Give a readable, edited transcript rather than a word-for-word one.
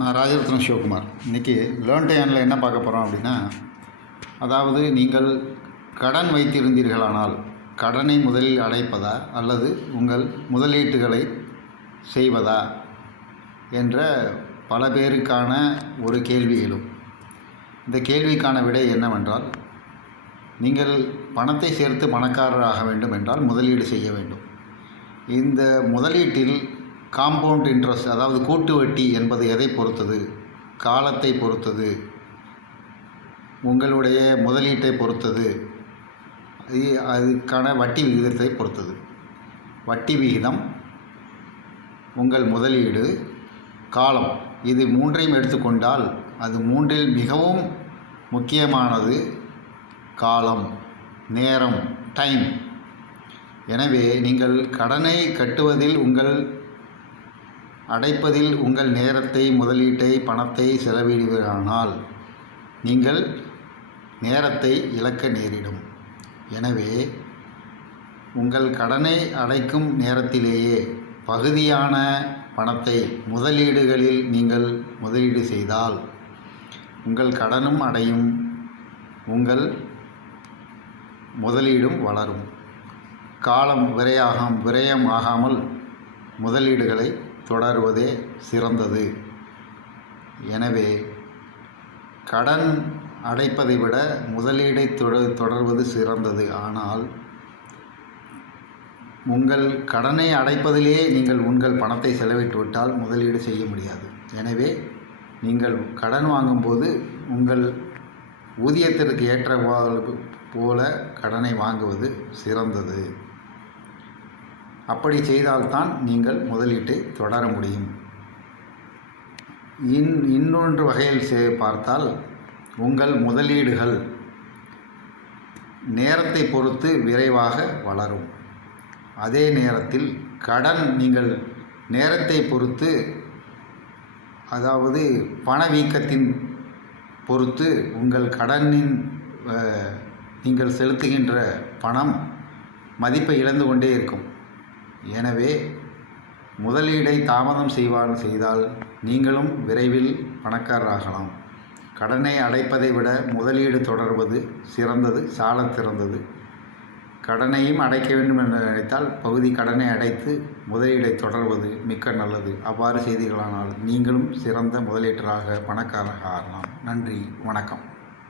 நான் ராஜரத்னம் சிவகுமார். இன்றைக்கி learn to ஏர்னில் என்ன பார்க்க போகிறோம் அப்படின்னா, அதாவது நீங்கள் கடன் வைத்திருந்தீர்களானால் கடனை முதலில் அடைப்பதா அல்லது உங்கள் முதலீட்டுகளை செய்வதா என்ற பல பேருக்கான ஒரு கேள்வி எழும். இந்த கேள்விக்கான விடை என்னவென்றால், நீங்கள் பணத்தை சேர்த்து பணக்காரராக வேண்டும் என்றால் முதலீடு செய்ய வேண்டும். இந்த முதலீட்டில் காம்பவுண்ட் இன்ட்ரெஸ்ட், அதாவது கூட்டு வட்டி என்பது எதை பொறுத்தது? காலத்தை பொறுத்தது, உங்களுடைய முதலீட்டை பொறுத்தது, அதுக்கான வட்டி விகிதத்தை பொறுத்தது. வட்டி விகிதம், உங்கள் முதலீடு, காலம், இது மூன்றையும் எடுத்துக்கொண்டால் அது மூன்றில் மிகவும் முக்கியமானது காலம், நேரம், டைம். எனவே நீங்கள் கடனை கட்டுவதில், அடைப்பதில் உங்கள் நேரத்தை, முதலீட்டை, பணத்தை செலவிடுவீர்களானால் நீங்கள் நேரத்தை இழக்க நேரிடும். எனவே உங்கள் கடனை அடைக்கும் நேரத்திலேயே பகுதியான பணத்தை முதலீடுகளில் நீங்கள் முதலீடு செய்தால் உங்கள் கடனும் அடையும், உங்கள் முதலீடும் வளரும். காலம் விரயமாகாமல் முதலீடுகளை தொடருவதே சிறந்தது. எனவே கடன் அடைப்பதை விட முதலீடை தொடர்வது சிறந்தது. ஆனால் உங்கள் கடனை அடைப்பதிலேயே நீங்கள் உங்கள் பணத்தை செலவிட்டுவிட்டால் முதலீடு செய்ய முடியாது. எனவே நீங்கள் கடன் வாங்கும்போது உங்கள் ஊதியத்திற்கு ஏற்ற போல கடனை வாங்குவது சிறந்தது. அப்படி செய்தால்தான் நீங்கள் முதலீட்டை தொடர முடியும். இன்னொன்று வகையில் பார்த்தால், உங்கள் முதலீடுகள் நேரத்தை பொறுத்து விரைவாக வளரும். அதே நேரத்தில் கடன் நீங்கள் நேரத்தை பொறுத்து, அதாவது பணவீக்கத்தின் பொறுத்து உங்கள் கடனின் நீங்கள் செலுத்துகின்ற பணம் மதிப்பை இழந்து கொண்டே இருக்கும். எனவே முதலீடை தாமதம் செய்தால் நீங்களும் விரைவில் பணக்காரராகலாம். கடனை அடைப்பதை விட முதலீடு தொடர்வது சிறந்தது, சாலச் சிறந்தது. கடனையும் அடைக்க வேண்டும் என்று நினைத்தால் பகுதி கடனை அடைத்து முதலீடை தொடர்வது மிக்க நல்லது. அவ்வாறு செய்தீர்களானால் நீங்களும் சிறந்த முதலீட்டராக, பணக்காரராக ஆகலாம். நன்றி, வணக்கம்.